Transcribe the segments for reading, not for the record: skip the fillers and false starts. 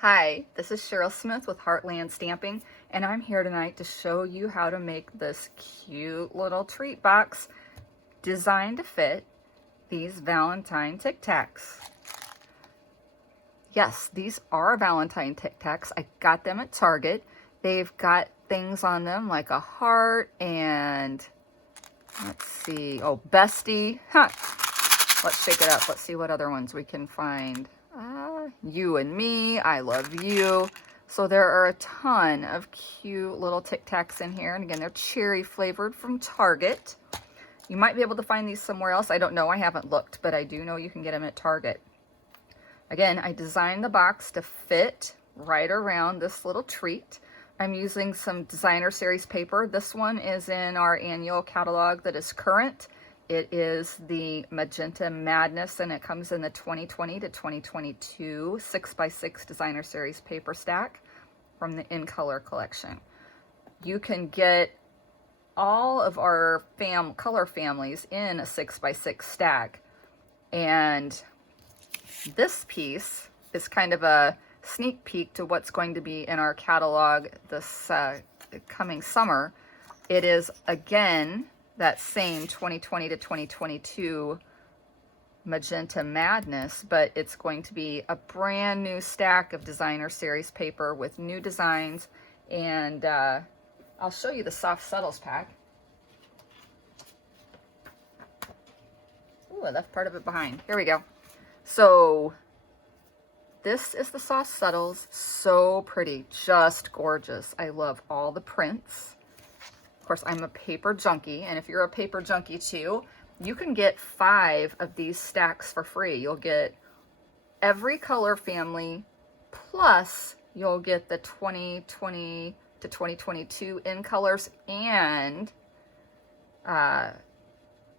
Hi, this is Cheryl Smith with Heartland Stamping, and I'm here tonight to show you how to make this cute little treat box designed to fit these Valentine Tic Tacs. Yes, these are Valentine Tic Tacs. I got them at Target. They've got things on them like a heart and, let's see, oh, bestie. Huh. Let's shake it up. Let's see what other ones we can find. You and me, I love you. So there are a ton of cute little Tic Tacs in here. And again, they're cherry flavored from Target. You might be able to find these somewhere else. I don't know. I haven't looked, but I do know you can get them at Target. Again, I designed the box to fit right around this little treat. I'm using some designer series paper. This one is in our annual catalog that is current. It is the Magenta Madness, and it comes in the 2020 to 2022 6x6 designer series paper stack from the In Color collection. You can get all of our color families in a 6x6 stack, and this piece is kind of a sneak peek to what's going to be in our catalog this coming summer. It is, again, that same 2020 to 2022 Magenta Madness, but it's going to be a brand new stack of designer series paper with new designs. And I'll show you the Soft Subtles pack. Ooh, I left part of it behind. Here we go. So this is the Soft Subtles. So pretty, just gorgeous. I love all the prints. Of course, I'm a paper junkie, and if you're a paper junkie too, you can get 5 of these stacks for free. You'll get every color family, plus you'll get the 2020 to 2022 in colors, and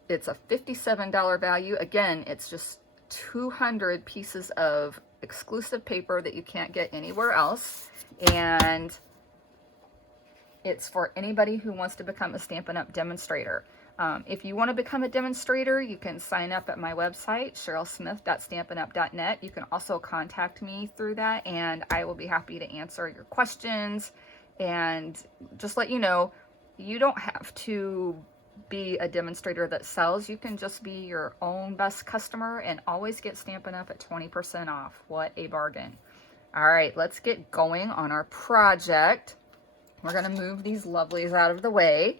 it's a $57 value. Again, it's just 200 pieces of exclusive paper that you can't get anywhere else, and it's for anybody who wants to become a Stampin' Up! Demonstrator. If you want to become a demonstrator, you can sign up at my website, cherylsmith.stampinup.net. You can also contact me through that, and I will be happy to answer your questions. And just let you know, you don't have to be a demonstrator that sells. You can just be your own best customer and always get Stampin' Up! At 20% off. What a bargain. All right, let's get going on our project. We're going to move these lovelies out of the way.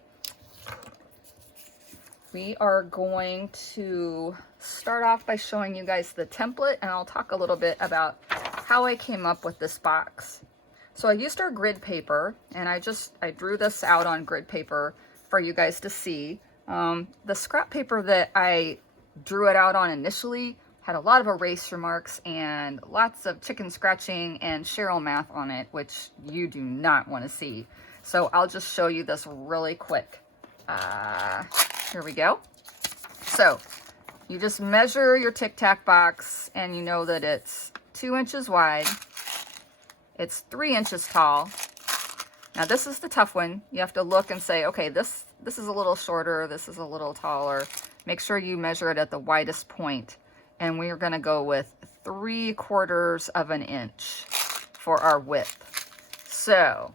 We are going to start off by showing you guys the template, and I'll talk a little bit about how I came up with this box. So I used our grid paper, and I drew this out on grid paper for you guys to see. The scrap paper that I drew it out on initially had a lot of erase marks and lots of chicken scratching and Cheryl math on it, which you do not want to see. So I'll just show you this really quick. Here we go. So you just measure your Tic Tac box, and you know that it's 2 inches wide. It's 3 inches tall. Now this is the tough one. You have to look and say, okay, this is a little shorter, this is a little taller. Make sure you measure it at the widest point. And we are going to go with 3/4 of an inch for our width. So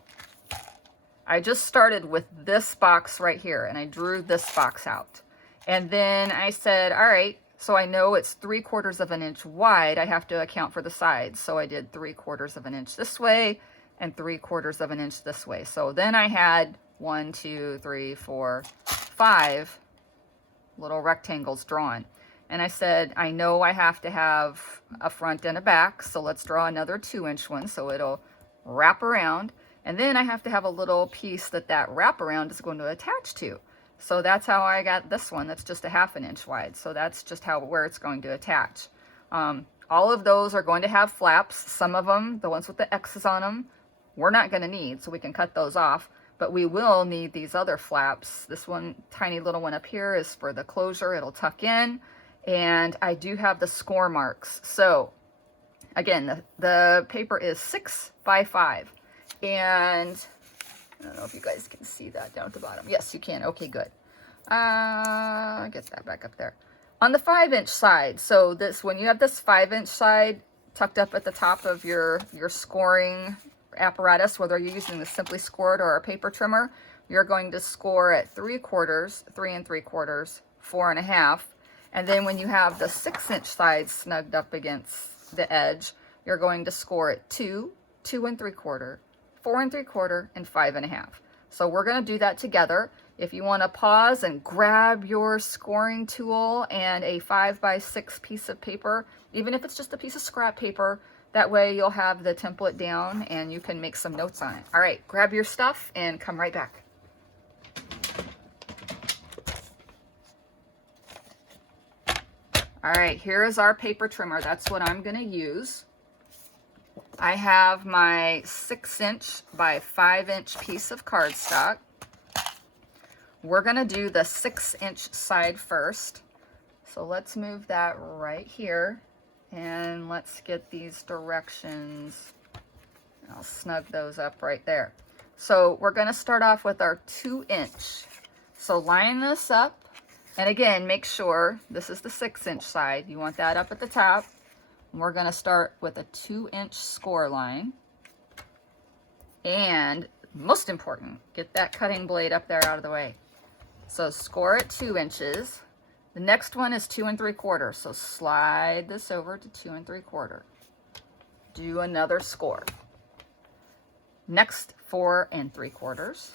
I just started with this box right here, and I drew this box out. And then I said, all right, so I know it's 3/4 of an inch wide. I have to account for the sides. So I did 3/4 of an inch this way and 3/4 of an inch this way. So then I had 1, 2, 3, 4, 5 little rectangles drawn. And I said, I know I have to have a front and a back, so let's draw another 2-inch one so it'll wrap around. And then I have to have a little piece that wraparound is going to attach to. So that's how I got this one. That's just a 1/2 inch wide. So that's just where it's going to attach. All of those are going to have flaps. Some of them, the ones with the X's on them, we're not going to need, so we can cut those off. But we will need these other flaps. This one, tiny little one up here, is for the closure. It'll tuck in. And I do have the score marks. So again, the paper is 6 by 5. And I don't know if you guys can see that down at the bottom. Yes, you can. Okay, good. Get that back up there. On the 5-inch side, so this, when you have this 5-inch side, tucked up at the top of your scoring apparatus, whether you're using the Simply Scored or a paper trimmer, you're going to score at 3/4, 3 3/4, 4 1/2. And then when you have the 6-inch sides snugged up against the edge, you're going to score at 2, 2 3/4, 4 3/4, and 5 1/2. So we're going to do that together. If you want to pause and grab your scoring tool and a 5x6 piece of paper, even if it's just a piece of scrap paper, that way you'll have the template down and you can make some notes on it. All right, grab your stuff and come right back. All right, here is our paper trimmer. That's what I'm going to use. I have my 6-inch by 5-inch piece of cardstock. We're going to do the 6-inch side first. So let's move that right here. And let's get these directions. I'll snug those up right there. So we're going to start off with our 2-inch. So line this up. And again, make sure this is the 6-inch side. You want that up at the top. And we're going to start with a 2-inch score line. And most important, get that cutting blade up there out of the way. So score at 2 inches. The next one is 2 3/4. So slide this over to 2 3/4. Do another score. Next 4 3/4.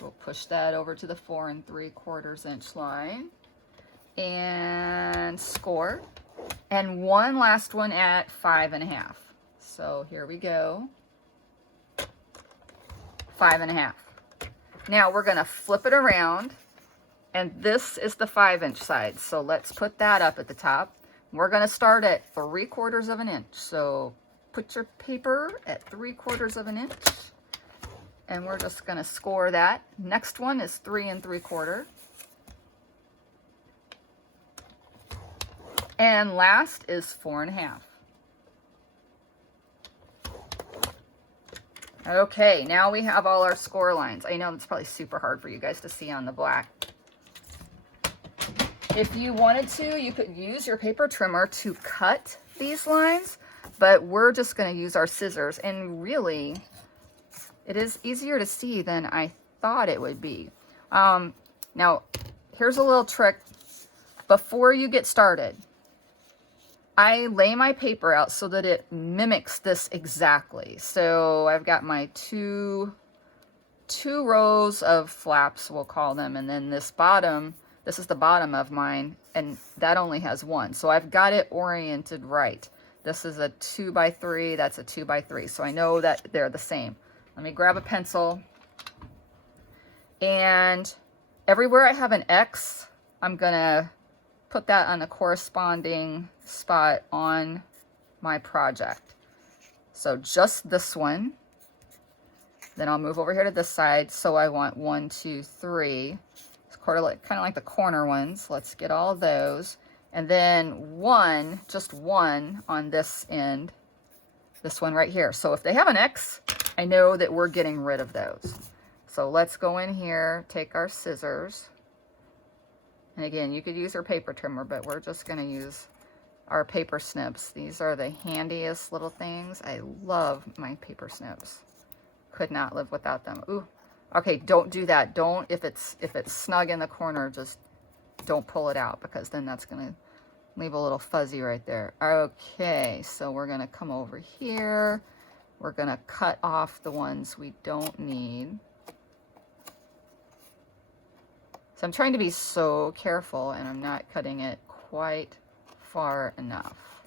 We'll push that over to the 4 3/4 inch line and score. And one last one at 5 1/2. So here we go. 5 1/2. Now we're going to flip it around. And this is the 5-inch side. So let's put that up at the top. We're going to start at 3/4 of an inch. So put your paper at 3/4 of an inch. And we're just going to score that. Next one is 3 3/4. And last is 4 1/2. Okay, now we have all our score lines. I know it's probably super hard for you guys to see on the black. If you wanted to, you could use your paper trimmer to cut these lines, but we're just going to use our scissors. And really, it is easier to see than I thought it would be. Now, here's a little trick. Before you get started, I lay my paper out so that it mimics this exactly. So I've got my two rows of flaps, we'll call them, and then this bottom. This is the bottom of mine, and that only has one. So I've got it oriented right. This is a 2x3, that's a 2x3. So I know that they're the same. Let me grab a pencil. And everywhere I have an X, I'm gonna put that on the corresponding spot on my project. So just this one. Then I'll move over here to this side. So I want 1, 2, 3. Kind of like the corner ones. Let's get all those. And then one, just one on this end. This one right here. So if they have an X, I know that we're getting rid of those. So let's go in here, take our scissors. And again, you could use your paper trimmer, but we're just going to use our paper snips. These are the handiest little things. I love my paper snips. Could not live without them. Ooh. Okay, don't do that. Don't, if it's snug in the corner, just don't pull it out, because then that's going to leave a little fuzzy right there. Okay, so we're going to come over here. We're going to cut off the ones we don't need. So I'm trying to be so careful, and I'm not cutting it quite far enough.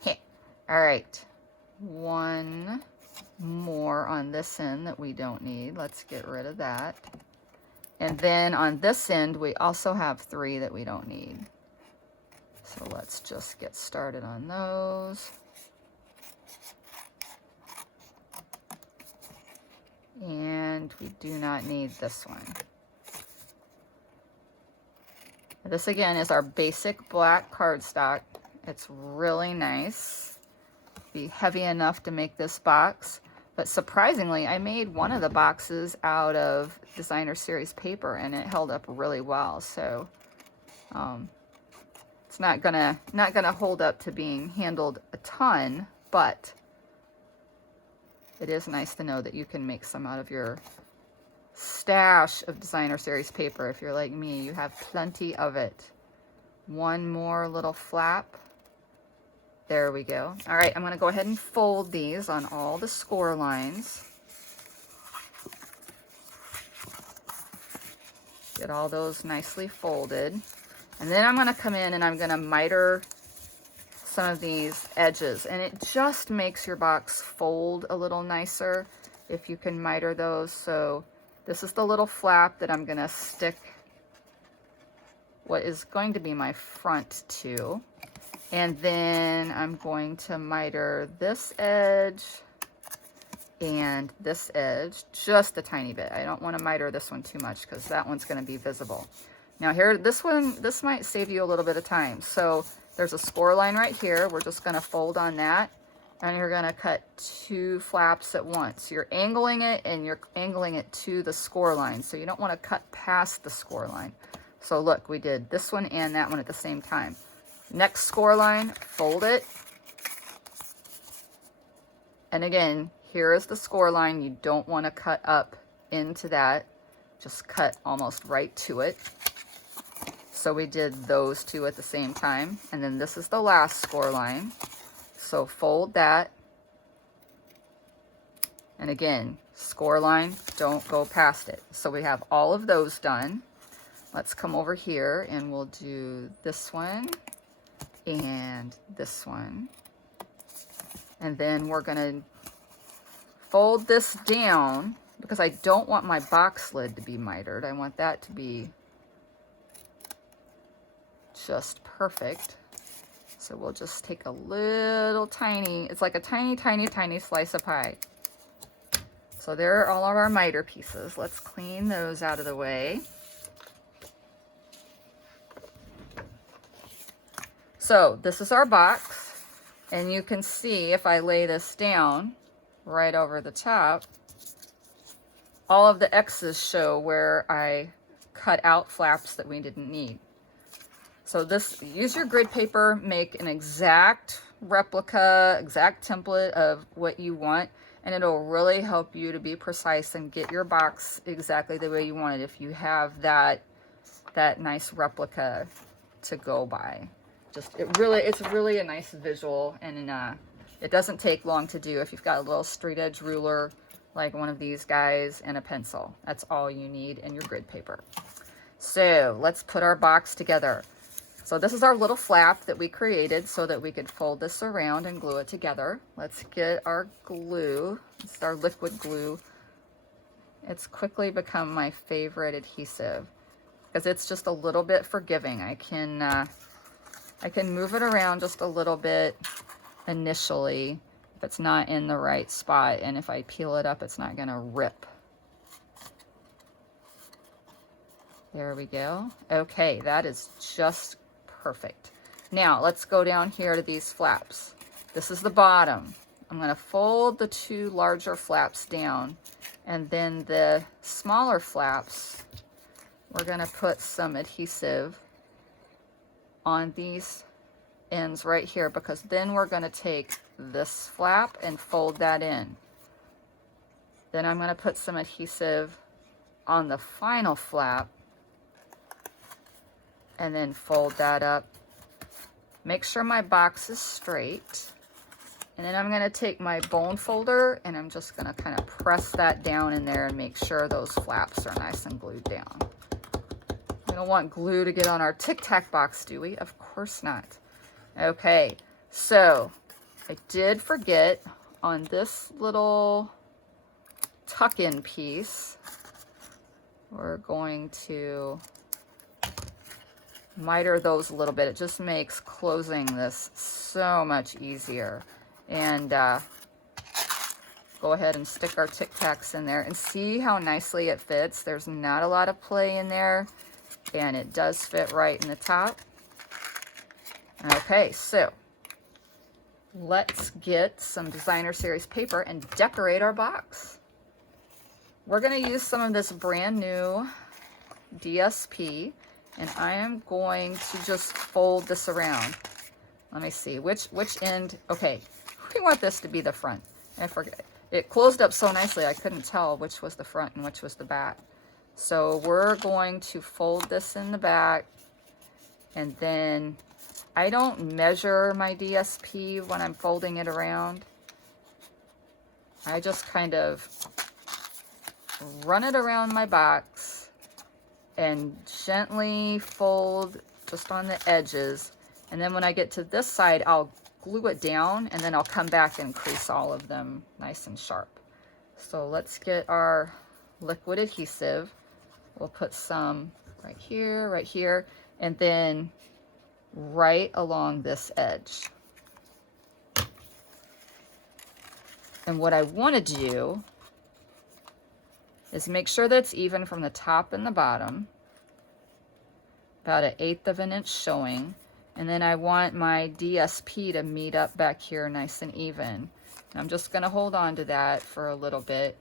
Okay, all right. One more on this end that we don't need. Let's get rid of that. And then on this end, we also have 3 that we don't need. So let's just get started on those. And we do not need this one. This again is our basic black cardstock. It's really nice. Be heavy enough to make this box. But surprisingly, I made one of the boxes out of designer series paper, and it held up really well. So it's It's not gonna hold up to being handled a ton, but it is nice to know that you can make some out of your stash of designer series paper. If you're like me, you have plenty of it. One more little flap. There we go. All right, I'm gonna go ahead and fold these on all the score lines. Get all those nicely folded. And then I'm gonna come in and I'm gonna miter some of these edges, and it just makes your box fold a little nicer if you can miter those. So this is the little flap that I'm gonna stick what is going to be my front to, and then I'm going to miter this edge and this edge just a tiny bit. I don't want to miter this one too much because that one's going to be visible. Now here, this might save you a little bit of time. So there's a score line right here. We're just going to fold on that, and you're going to cut 2 flaps at once. You're angling it, and you're angling it to the score line. So you don't want to cut past the score line. So look, we did this one and that one at the same time. Next score line, fold it. And again, here is the score line. You don't want to cut up into that. Just cut almost right to it. So we did those 2 at the same time. And then this is the last score line. So fold that. And again, score line, don't go past it. So we have all of those done. Let's come over here and we'll do this one and this one. And then we're gonna fold this down because I don't want my box lid to be mitered. I want that to be just perfect. So we'll just take a little tiny, it's like a tiny, tiny, tiny slice of pie. So there are all of our miter pieces. Let's clean those out of the way. So this is our box, and you can see if I lay this down right over the top, all of the X's show where I cut out flaps that we didn't need. So this, use your grid paper, make an exact replica, exact template of what you want, and it'll really help you to be precise and get your box exactly the way you want it if you have that nice replica to go by. It's really a nice visual, and it doesn't take long to do if you've got a little straight edge ruler like one of these guys and a pencil. That's all you need in your grid paper. So let's put our box together. So this is our little flap that we created so that we could fold this around and glue it together. Let's get our glue. This is our liquid glue. It's quickly become my favorite adhesive because it's just a little bit forgiving. I can move it around just a little bit initially if it's not in the right spot, and if I peel it up, it's not gonna rip. There we go. Okay, that is just perfect. Now let's go down here to these flaps. This is the bottom. I'm gonna fold the 2 larger flaps down, and then the smaller flaps, we're gonna put some adhesive on these ends right here, because then we're going to take this flap and fold that in. Then I'm going to put some adhesive on the final flap and then fold that up. Make sure my box is straight. And then I'm going to take my bone folder and I'm just going to kind of press that down in there and make sure those flaps are nice and glued down. We don't want glue to get on our Tic Tac box, do we? Of course not. Okay, so I did forget on this little tuck-in piece, we're going to miter those a little bit. It just makes closing this so much easier. And go ahead and stick our Tic Tacs in there and see how nicely it fits. There's not a lot of play in there, and it does fit right in the top. Okay, so let's get some designer series paper and decorate our box. We're going to use some of this brand new DSP, and I am going to just fold this around. Let me see, which end, okay, we want this to be the front. I forget, it closed up so nicely I couldn't tell which was the front and which was the back. So we're going to fold this in the back, and then I don't measure my DSP when I'm folding it around. I just kind of run it around my box and gently fold just on the edges. And then when I get to this side, I'll glue it down, and then I'll come back and crease all of them nice and sharp. So let's get our liquid adhesive. We'll put some right here, and then right along this edge. And what I want to do is make sure that's even from the top and the bottom, about 1/8 of an inch showing. And then I want my DSP to meet up back here nice and even. I'm just going to hold on to that for a little bit.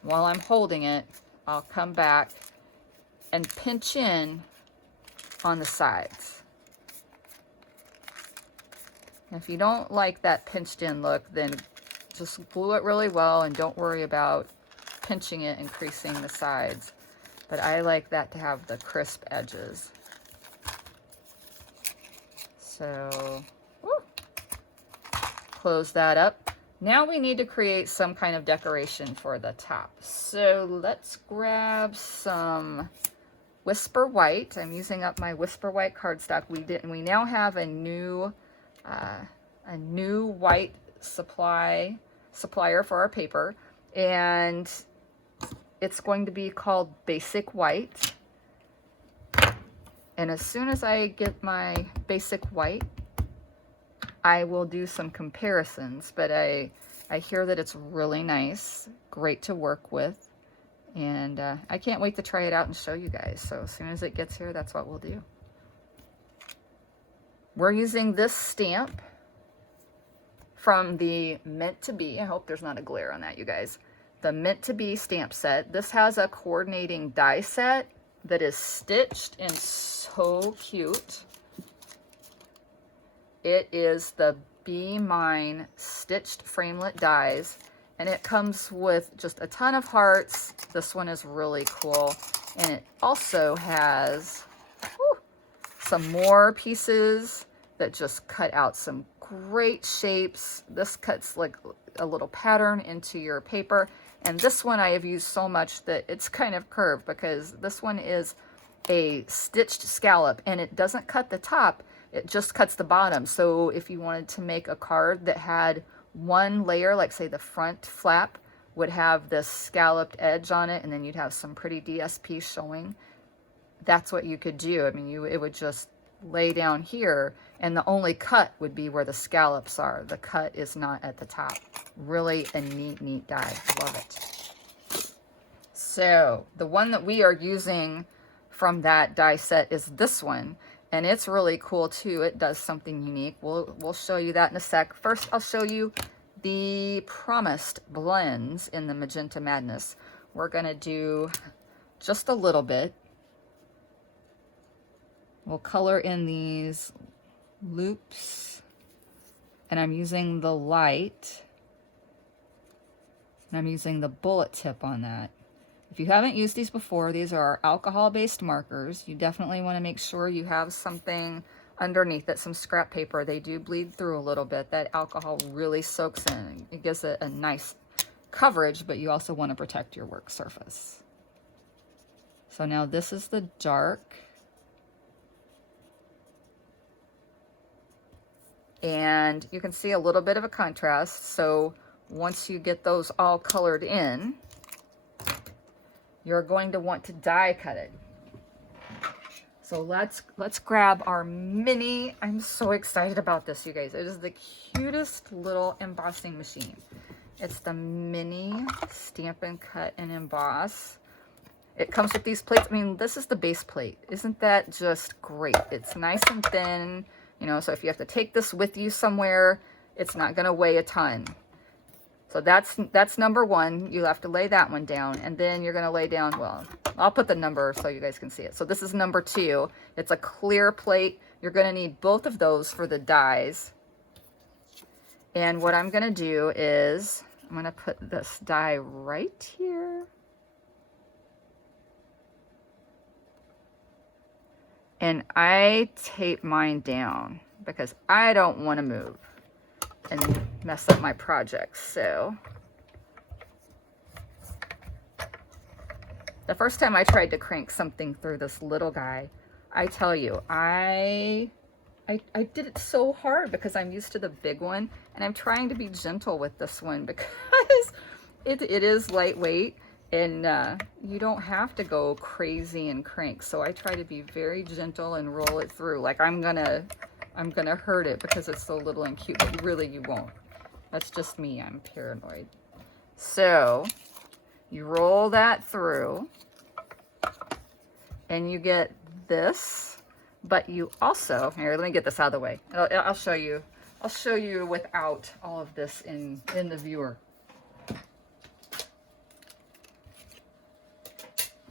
While I'm holding it, I'll come back and pinch in on the sides. If you don't like that pinched in look, then just glue it really well and don't worry about pinching it and creasing the sides. But I like that to have the crisp edges. So, woo, close that up. Now we need to create some kind of decoration for the top. So let's grab some Whisper White. I'm using up my Whisper White cardstock. We now have a new white supplier for our paper, and it's going to be called Basic White. And as soon as I get my Basic White, I will do some comparisons, but I hear that it's really nice, great to work with, and I can't wait to try it out and show you guys. So as soon as it gets here, that's what we'll do. We're using this stamp from the Meant to Be. I hope there's not a glare on that, you guys. The Meant to Be stamp set. This has a coordinating die set that is stitched and so cute. It is the Be Mine stitched framelit dies, and it comes with just a ton of hearts. This one is really cool, and it also has some more pieces that just cut out some great shapes. This cuts like a little pattern into your paper, and this one I have used so much that it's kind of curved, because this one is a stitched scallop, and it doesn't cut the top, it just cuts the bottom. So if you wanted to make a card that had one layer, like say the front flap would have this scalloped edge on it, and then you'd have some pretty DSP showing, that's what you could do. I mean, it would just lay down here, and the only cut would be where the scallops are. The cut is not at the top. Really a neat die. Love it. So the one that we are using from that die set is this one, and it's really cool too. It does something unique. We'll show you that in a sec. First, I'll show you the Promised blends in the Magenta Madness. We're gonna do just a little bit. We'll color in these loops, and I'm using the light, and I'm using the bullet tip on that. If you haven't used these before, these are alcohol-based markers. You definitely want to make sure you have something underneath it, some scrap paper. They do bleed through a little bit. That alcohol really soaks in. It gives it a nice coverage, but you also want to protect your work surface. So now this is the dark. And you can see a little bit of a contrast. So once you get those all colored in, you're going to want to die cut it. So let's grab our mini. I'm so excited about this, you guys. It is the cutest little embossing machine. It's the mini Stampin' Cut and Emboss. It comes with these plates. I mean, this is the base plate. Isn't that just great? It's nice and thin, you know, so if you have to take this with you somewhere, it's not going to weigh a ton. So that's number one. You have to lay that one down, and then you're going to lay down, well, I'll put the number so you guys can see it. So this is number 2. It's a clear plate. You're going to need both of those for the dies. And what I'm going to do is I'm going to put this die right here. And I tape mine down because I don't want to move and mess up my project. So the first time I tried to crank something through this little guy, I tell you, I did it so hard because I'm used to the big one, and I'm trying to be gentle with this one because it is lightweight, and you don't have to go crazy and crank. So I try to be very gentle and roll it through. Like I'm gonna hurt it because it's so little and cute, but really you won't. That's just me, I'm paranoid. So you roll that through and you get this, but you also, here, let me get this out of the way. I'll show you. I'll show you without all of this in the viewer.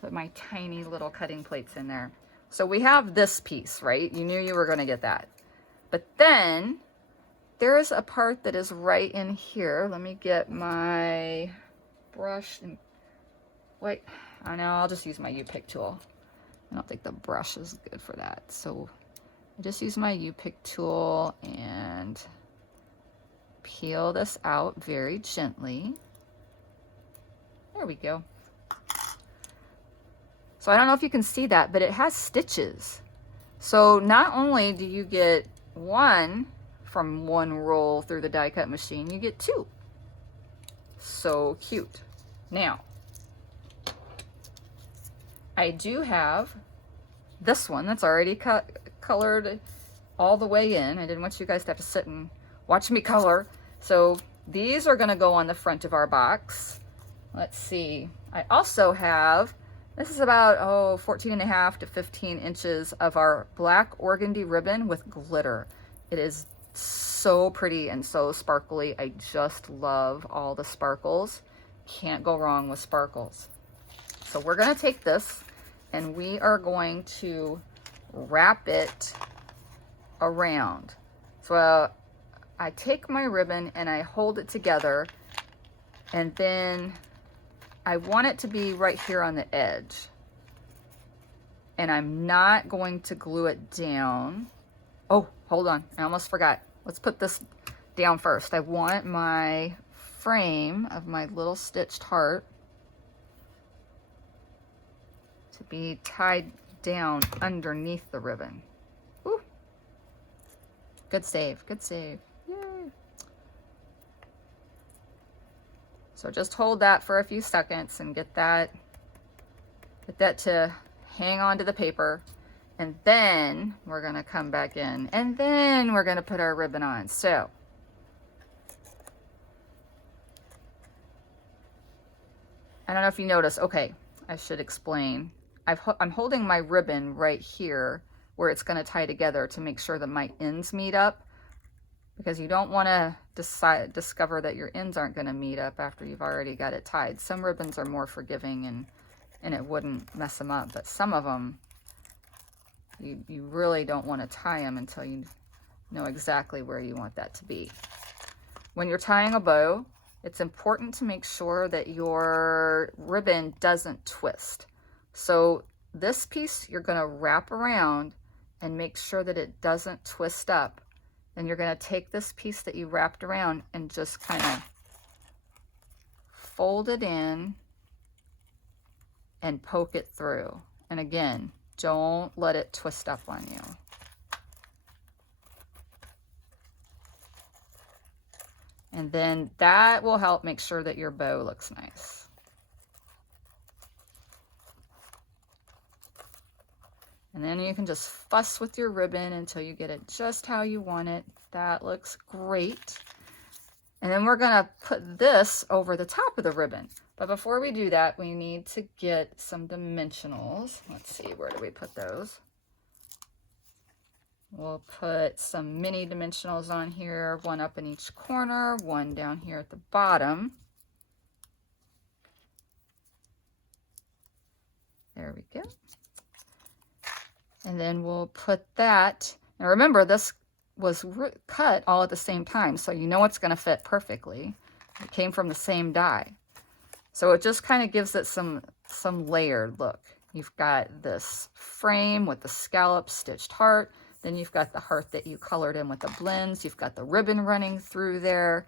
Put my tiny little cutting plates in there. So we have this piece, right? You knew you were going to get that. But then there is a part that is right in here. Let me get my brush and wait. I know, I'll just use my U-pick tool. I don't think the brush is good for that. So I just use my U-pick tool and peel this out very gently. There we go. So I don't know if you can see that, but it has stitches. So not only do you get one from one roll through the die cut machine, you get 2. So cute. Now, I do have this one that's already colored all the way in. I didn't want you guys to have to sit and watch me color. So these are gonna go on the front of our box. Let's see. I also have, this is about 14.5 to 15 inches of our black organdy ribbon with glitter. It is so pretty and so sparkly. I just love all the sparkles. Can't go wrong with sparkles. So we're gonna take this and we are going to wrap it around. So I take my ribbon and I hold it together, and then I want it to be right here on the edge. And I'm not going to glue it down. Oh, hold on, I almost forgot. Let's put this down first. I want my frame of my little stitched heart to be tied down underneath the ribbon. Ooh. Good save, good save. Yay. So just hold that for a few seconds and get that to hang onto the paper. And then we're gonna come back in and then we're gonna put our ribbon on. So I don't know if you notice. Okay, I should explain. I'm holding my ribbon right here where it's going to tie together to make sure that my ends meet up, because you don't want to discover that your ends aren't going to meet up after you've already got it tied. Some ribbons are more forgiving and it wouldn't mess them up, but some of them you really don't want to tie them until you know exactly where you want that to be. When you're tying a bow, it's important to make sure that your ribbon doesn't twist. So this piece you're going to wrap around and make sure that it doesn't twist up. Then you're going to take this piece that you wrapped around and just kind of fold it in and poke it through. And again, don't let it twist up on you. And then that will help make sure that your bow looks nice. And then you can just fuss with your ribbon until you get it just how you want it. That looks great. And then we're gonna put this over the top of the ribbon. But before we do that, we need to get some dimensionals. Let's see, where do we put those? We'll put some mini dimensionals on here, one up in each corner, one down here at the bottom. There we go. And then we'll put that, and remember this was cut all at the same time, so you know it's going to fit perfectly. It came from the same die. So it just kind of gives it some layered look. You've got this frame with the scallop stitched heart. Then you've got the heart that you colored in with the blends. You've got the ribbon running through there.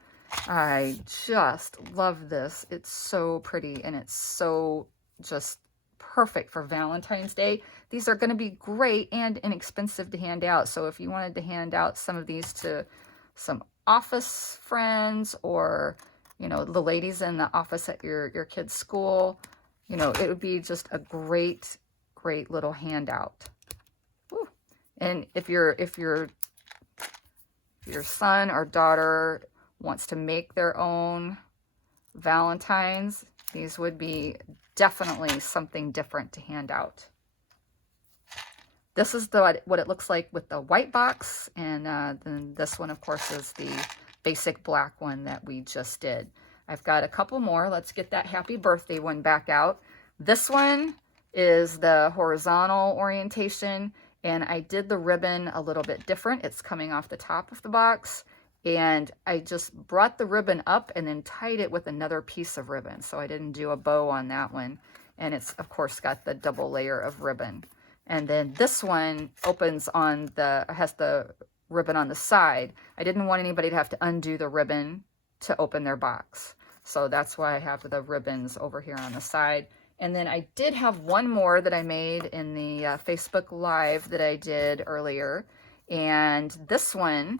I just love this. It's so pretty and it's so just perfect for Valentine's Day. These are going to be great and inexpensive to hand out. So if you wanted to hand out some of these to some office friends, or you know, the ladies in the office at your kid's school, you know, it would be just a great little handout. Woo. And if your son or daughter wants to make their own Valentines, these would be definitely something different to hand out. This is what it looks like with the white box, and then this one, of course, is the basic black one that we just did. I've got a couple more. Let's get that happy birthday one back out. This one is the horizontal orientation, and I did the ribbon a little bit different. It's coming off the top of the box, and I just brought the ribbon up and then tied it with another piece of ribbon. So I didn't do a bow on that one. And it's, of course, got the double layer of ribbon. And then this one opens on has the ribbon on the side. I didn't want anybody to have to undo the ribbon to open their box. So that's why I have the ribbons over here on the side. And then I did have one more that I made in the Facebook Live that I did earlier. And this one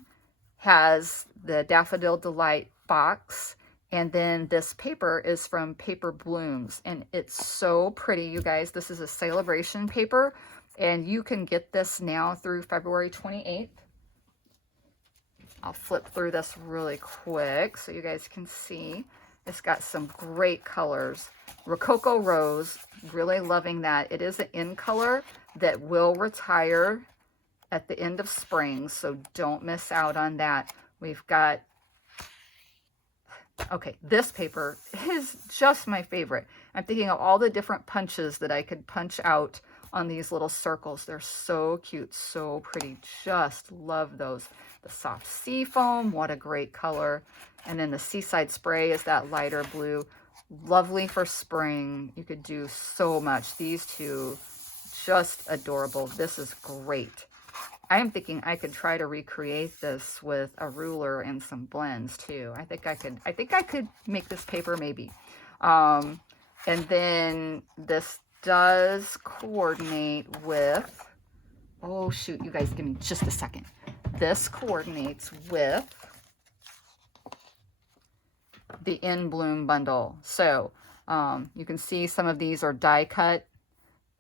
has the Daffodil Delight box. And then this paper is from Paper Blooms. And it's so pretty, you guys. This is a celebration paper. And you can get this now through February 28th. I'll flip through this really quick so you guys can see. It's got some great colors. Rococo Rose, really loving that. It is an in color that will retire at the end of spring, so don't miss out on that. We've got, okay, this paper is just my favorite. I'm thinking of all the different punches that I could punch out on these little circles. They're so cute, so pretty. Just love those. The soft sea foam, what a great color. And then the Seaside Spray is that lighter blue. Lovely for spring. You could do so much. These two, just adorable. This is great. I am thinking I could try to recreate this with a ruler and some blends too. I think I could make this paper maybe. And then this does coordinate with, oh shoot, you guys give me just a second. This coordinates with the In Bloom bundle. So you can see some of these are die cut,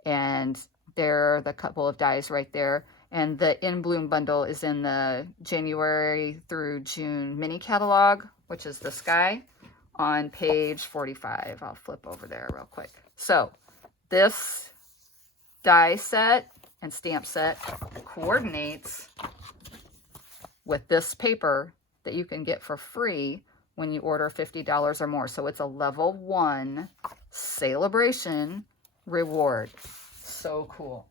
and there are the couple of dies right there. And the In Bloom bundle is in the January through June mini catalog, which is this guy on page 45. I'll flip over there real quick. So this die set and stamp set coordinates with this paper that you can get for free when you order $50 or more. So it's a level 1 celebration reward. So cool.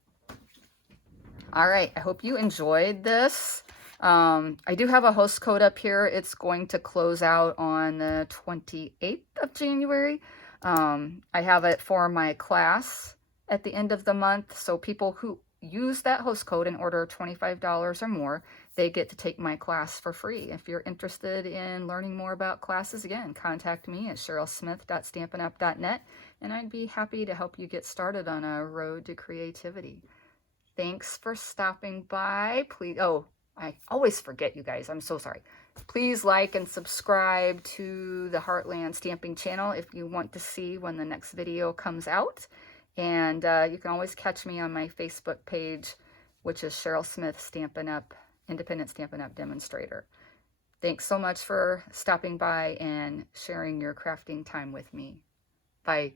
All right, I hope you enjoyed this. I do have a host code up here. It's going to close out on the 28th of January. I have it for my class at the end of the month. So people who use that host code and order $25 or more, they get to take my class for free. If you're interested in learning more about classes, again, contact me at cherylsmith.stampinup.net, and I'd be happy to help you get started on a road to creativity. Thanks for stopping by. Please, oh, I always forget, you guys. I'm so sorry. Please like and subscribe to the Heartland Stamping channel if you want to see when the next video comes out. And you can always catch me on my Facebook page, which is Cheryl Smith Stampin' Up, Independent Stampin' Up Demonstrator. Thanks so much for stopping by and sharing your crafting time with me. Bye.